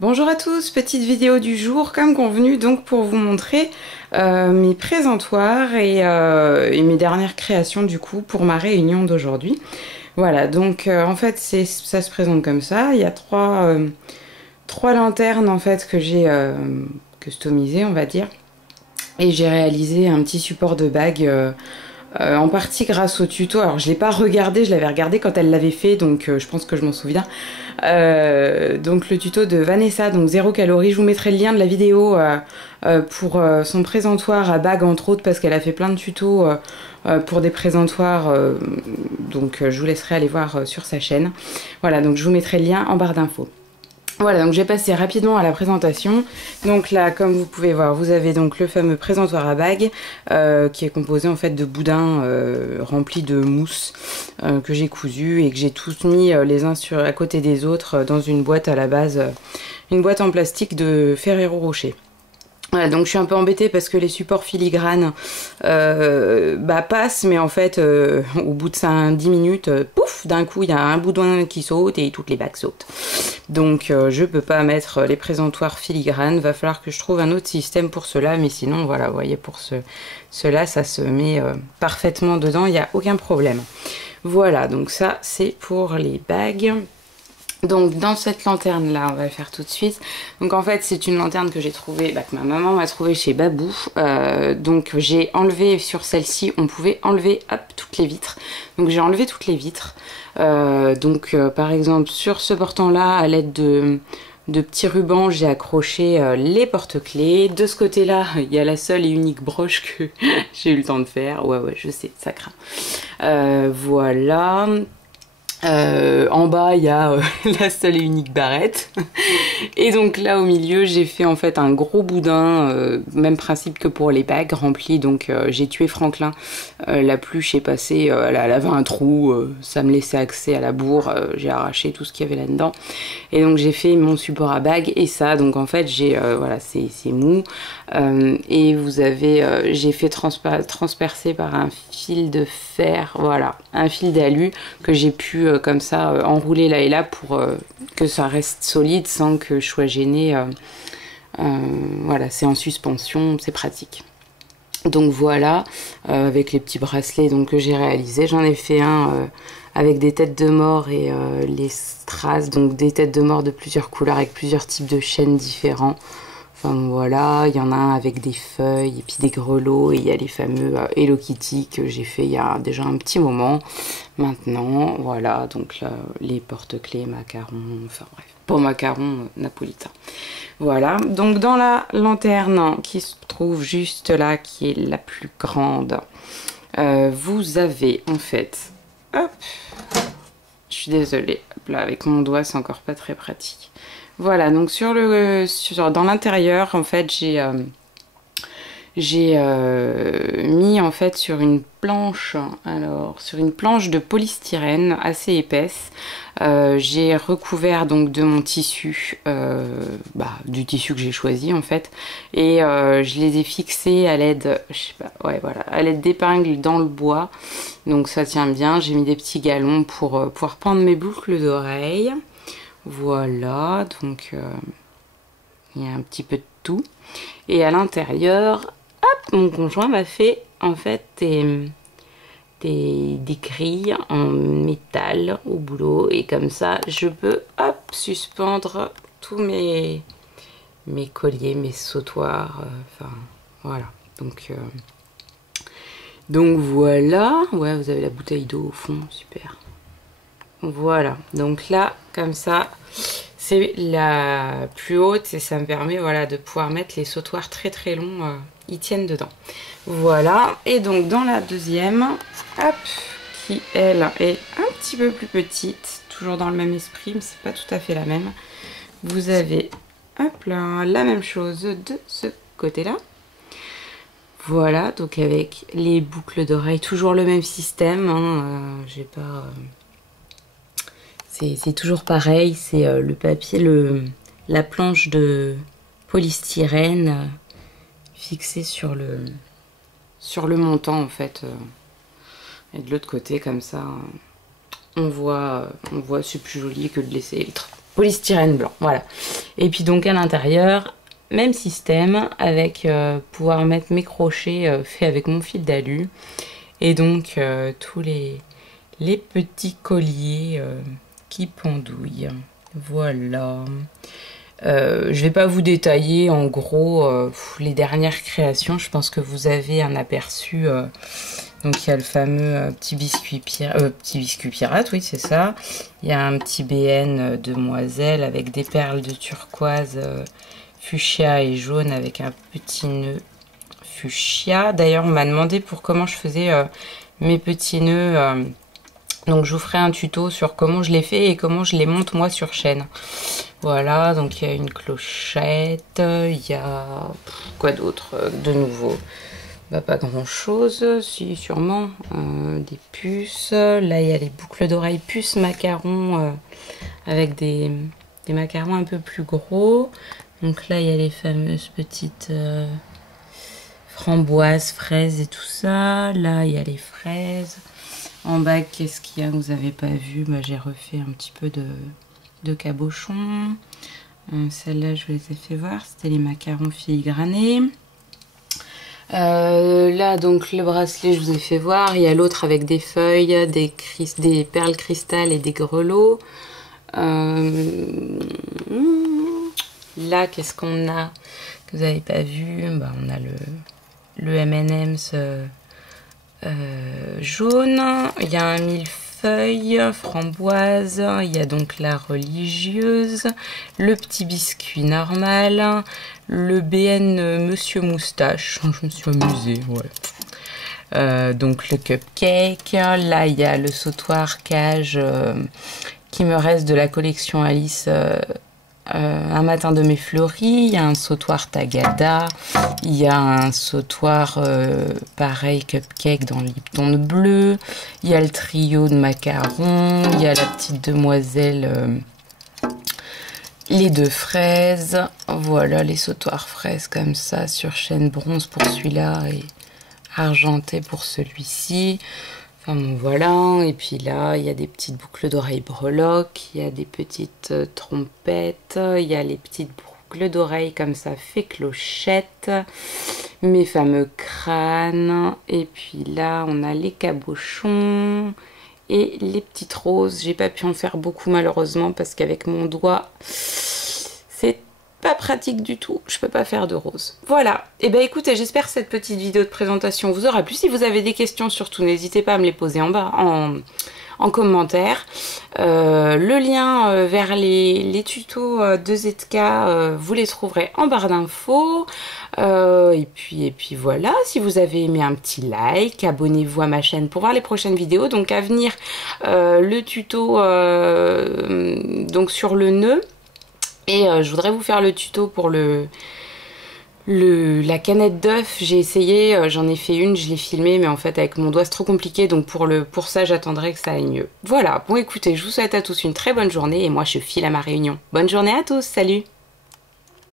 Bonjour à tous, petite vidéo du jour comme convenu donc pour vous montrer mes présentoirs et mes dernières créations du coup pour ma réunion d'aujourd'hui. Voilà donc en fait ça se présente comme ça, il y a trois lanternes en fait que j'ai customisées on va dire et j'ai réalisé un petit support de bague en partie grâce au tuto. Alors je l'ai pas regardé, je l'avais regardé quand elle l'avait fait donc je pense que je m'en souviens. Donc le tuto de Vanessa, donc 0 calories, je vous mettrai le lien de la vidéo pour son présentoir à bague entre autres parce qu'elle a fait plein de tutos pour des présentoirs donc je vous laisserai aller voir sur sa chaîne. Voilà donc je vous mettrai le lien en barre d'infos. Voilà, donc je vais passer rapidement à la présentation. Donc là, comme vous pouvez voir, vous avez donc le fameux présentoir à bague qui est composé en fait de boudins remplis de mousse que j'ai cousu et que j'ai tous mis les uns à côté des autres dans une boîte à la base, une boîte en plastique de Ferrero Rocher. Voilà, donc je suis un peu embêtée parce que les supports filigranes passent, mais en fait, au bout de 10 minutes, pouf, d'un coup, il y a un boudin qui saute et toutes les bagues sautent. Donc je peux pas mettre les présentoirs filigranes, va falloir que je trouve un autre système pour cela, mais sinon, voilà, vous voyez, pour cela, ça se met parfaitement dedans, il n'y a aucun problème. Voilà, donc ça, c'est pour les bagues. Donc dans cette lanterne là, on va le faire tout de suite. Donc en fait c'est une lanterne que j'ai trouvée, que ma maman m'a trouvée chez Babou. Donc j'ai enlevé sur celle-ci, on pouvait enlever hop, toutes les vitres. Donc j'ai enlevé toutes les vitres. Par exemple sur ce portant là, à l'aide de petits rubans, j'ai accroché les porte-clés. De ce côté-là, il y a la seule et unique broche que j'ai eu le temps de faire. Ouais, je sais, ça craint. Voilà. En bas il y a la seule et unique barrette et donc là au milieu j'ai fait en fait un gros boudin, même principe que pour les bagues rempli. Donc j'ai tué Franklin, la pluche est passée, elle avait un trou, ça me laissait accès à la bourre, j'ai arraché tout ce qu'il y avait là dedans et donc j'ai fait mon support à bague et ça. Donc en fait j'ai voilà, c'est mou et vous avez j'ai fait transpercer par un fil de fer, voilà, un fil d'alu que j'ai pu comme ça enrouler là et là pour que ça reste solide sans que je sois gênée. Voilà, c'est en suspension, c'est pratique. Donc voilà, avec les petits bracelets donc, que j'ai réalisés, j'en ai fait un avec des têtes de mort et les strass, donc des têtes de mort de plusieurs couleurs avec plusieurs types de chaînes différents. Enfin voilà, il y en a un avec des feuilles et puis des grelots, et il y a les fameux Hello Kitty que j'ai fait il y a déjà un petit moment maintenant. Voilà, donc là, les porte-clés, macarons, enfin bref, pour macarons napolitains. Voilà, donc dans la lanterne qui se trouve juste là, qui est la plus grande, vous avez en fait, hop, je suis désolée, là avec mon doigt c'est encore pas très pratique. Voilà, donc dans l'intérieur, en fait, j'ai mis en fait sur une planche, sur une planche de polystyrène assez épaisse, j'ai recouvert donc de mon tissu, du tissu que j'ai choisi en fait, et je les ai fixés à l'aide, je sais pas, ouais voilà, à l'aide d'épingles dans le bois, donc ça tient bien. J'ai mis des petits galons pour pouvoir pendre mes boucles d'oreilles. Voilà, donc il y a un petit peu de tout. Et à l'intérieur, hop, mon conjoint m'a fait en fait des grilles en métal au boulot. Et comme ça, je peux hop, suspendre tous mes colliers, mes sautoirs. Enfin, voilà. Donc voilà. Ouais, vous avez la bouteille d'eau au fond, super. Voilà, donc là, comme ça, c'est la plus haute et ça me permet voilà, de pouvoir mettre les sautoirs très très longs, ils tiennent dedans. Voilà, et donc dans la deuxième, hop, qui elle est un petit peu plus petite, toujours dans le même esprit, mais c'est pas tout à fait la même. Vous avez, hop là, la même chose de ce côté-là. Voilà, donc avec les boucles d'oreilles, toujours le même système, hein, j'ai pas... C'est toujours pareil, c'est le papier, la planche de polystyrène fixée sur le montant en fait. Et de l'autre côté comme ça, on voit c'est plus joli que de laisser polystyrène blanc, voilà. Et puis donc à l'intérieur, même système, avec pouvoir mettre mes crochets faits avec mon fil d'alu. Et donc tous les petits colliers qui pendouillent. Voilà. Je vais pas vous détailler en gros les dernières créations. Je pense que vous avez un aperçu. Donc il y a le fameux petit biscuit pirate, oui c'est ça. Il y a un petit BN demoiselle avec des perles de turquoise fuchsia et jaune avec un petit nœud fuchsia. D'ailleurs on m'a demandé pour comment je faisais mes petits nœuds. Donc je vous ferai un tuto sur comment je les fais et comment je les monte moi sur chaîne. Voilà, donc il y a une clochette, il y a quoi d'autre de nouveau? Bah, pas grand chose, si sûrement des puces. Là il y a les boucles d'oreilles puces macarons avec des macarons un peu plus gros. Donc là il y a les fameuses petites framboises, fraises et tout ça. Là il y a les fraises. En bas, qu'est-ce qu'il y a que vous n'avez pas vu? Bah, j'ai refait un petit peu de cabochon. Celle-là, je vous les ai fait voir. C'était les macarons filigranés. Là, donc, le bracelet, je vous ai fait voir. Il y a l'autre avec des feuilles, des perles cristal et des grelots. Là, qu'est-ce qu'on a que vous n'avez pas vu? Bah, on a le M&M's jaune, il y a un millefeuille, framboise, il y a donc la religieuse, le petit biscuit normal, le BN Monsieur Moustache, je me suis amusée, ouais. Donc le cupcake, là il y a le sautoir cage qui me reste de la collection Alice. Un matin de mes fleuries, il y a un sautoir Tagada, il y a un sautoir pareil cupcake dans Lipton bleu, il y a le trio de macarons, il y a la petite demoiselle, les deux fraises, voilà les sautoirs fraises comme ça sur chaîne bronze pour celui-là et argenté pour celui-ci. Enfin bon, voilà, et puis là il y a des petites boucles d'oreilles breloques, il y a des petites trompettes, il y a les petites boucles d'oreilles comme ça fait clochette, mes fameux crânes, et puis là on a les cabochons et les petites roses. J'ai pas pu en faire beaucoup malheureusement parce qu'avec mon doigt c'est pas pratique du tout, je peux pas faire de rose. Voilà, et ben écoutez, j'espère que cette petite vidéo de présentation vous aura plu. Si vous avez des questions, surtout n'hésitez pas à me les poser en bas en commentaire. Le lien vers les tutos de ZK, vous les trouverez en barre d'infos. Et puis voilà, si vous avez aimé, un petit like, abonnez-vous à ma chaîne pour voir les prochaines vidéos. Donc à venir le tuto donc sur le nœud. Et je voudrais vous faire le tuto pour la canette d'œuf. J'ai essayé, j'en ai fait une, je l'ai filmée, mais en fait avec mon doigt c'est trop compliqué, donc pour ça j'attendrai que ça aille mieux. Voilà, bon écoutez, je vous souhaite à tous une très bonne journée et moi je file à ma réunion. Bonne journée à tous, salut!